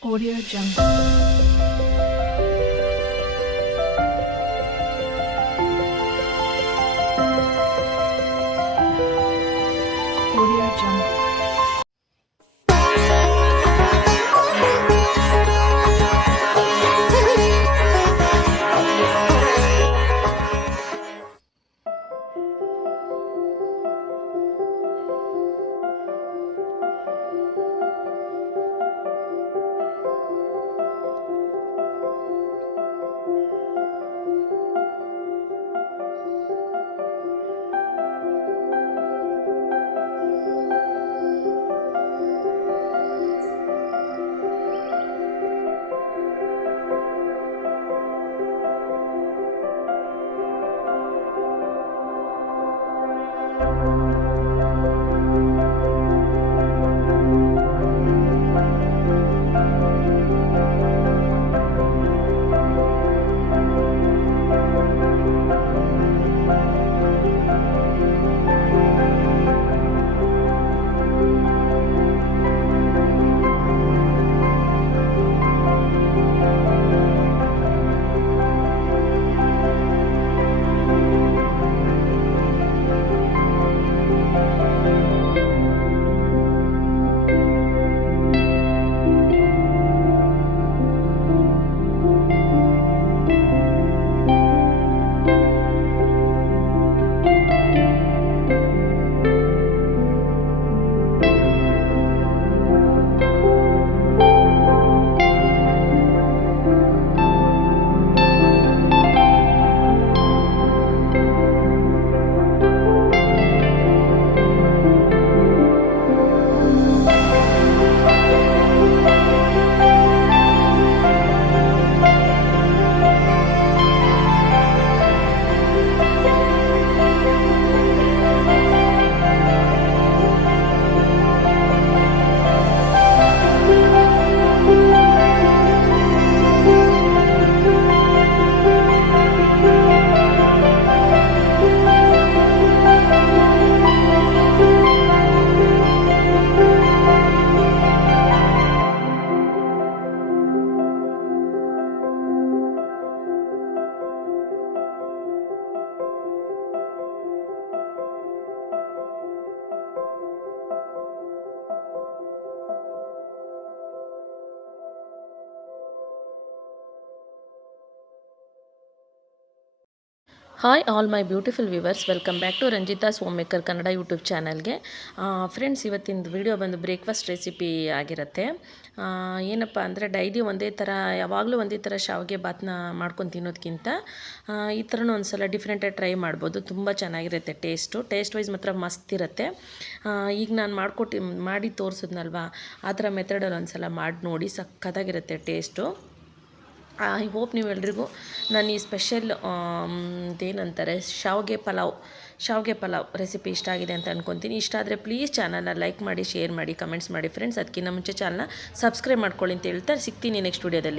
Audio Jungle. Audio Jungle. Hi all my beautiful viewers, welcome back to Ranjitha's home maker Kannada YouTube ಚಾನಲ್ಗೆ. Friends, ಇವತ್ತಿನ video ಬಂದು breakfast recipe ಆಗಿರುತ್ತೆ. ಏನಪ್ಪ ಅಂದರೆ daily ಒಂದೇ ಥರ ಯಾವಾಗಲೂ ಒಂದೇ ಥರ ಶಾವಿಗೆ ಬಾತನ್ನ ಮಾಡ್ಕೊಂಡು ತಿನ್ನೋದಕ್ಕಿಂತ ಈ ಥರನೂ ಒಂದು ಸಲ ಡಿಫ್ರೆಂಟಾಗಿ ಟ್ರೈ ಮಾಡ್ಬೋದು. ತುಂಬ ಚೆನ್ನಾಗಿರುತ್ತೆ. ಟೇಸ್ಟ್ ವೈಸ್ ಮಾತ್ರ ಮಸ್ತ್ ಇರುತ್ತೆ. ಈಗ ನಾನು ಮಾಡಿ ತೋರಿಸಿದ್ನಲ್ವ, ಆ ಥರ ಮೆಥಡಲ್ಲಿ ಒಂದು ಸಲ ಮಾಡಿ ನೋಡಿ, ಸಖತ್ತಾಗಿರುತ್ತೆ ಟೇಸ್ಟು. ಐ ಹೋಪ್ ನೀವೆಲ್ರಿಗೂ ನಾನು ಈ ಸ್ಪೆಷಲ್ ಏನಂತಾರೆ ಶಾವಿಗೆ ಪಲಾವ್ ರೆಸಿಪಿ ಇಷ್ಟ ಆಗಿದೆ ಅಂತ ಅಂದ್ಕೊತೀನಿ. ಇಷ್ಟ ಆದರೆ ಪ್ಲೀಸ್ ಚಾನಲ್ನ ಲೈಕ್ ಮಾಡಿ, ಶೇರ್ ಮಾಡಿ, ಕಮೆಂಟ್ಸ್ ಮಾಡಿ ಫ್ರೆಂಡ್ಸ್. ಅದಕ್ಕಿಂತ ಮುಂಚೆ ಚಾನಲ್ನ ಸಬ್ಸ್ಕ್ರೈಬ್ ಮಾಡ್ಕೊಳ್ಳಿ ಅಂತ ಹೇಳ್ತಾ ಸಿಗ್ತೀನಿ ನೆಕ್ಸ್ಟ್ ವಿಡಿಯೋದಲ್ಲಿ.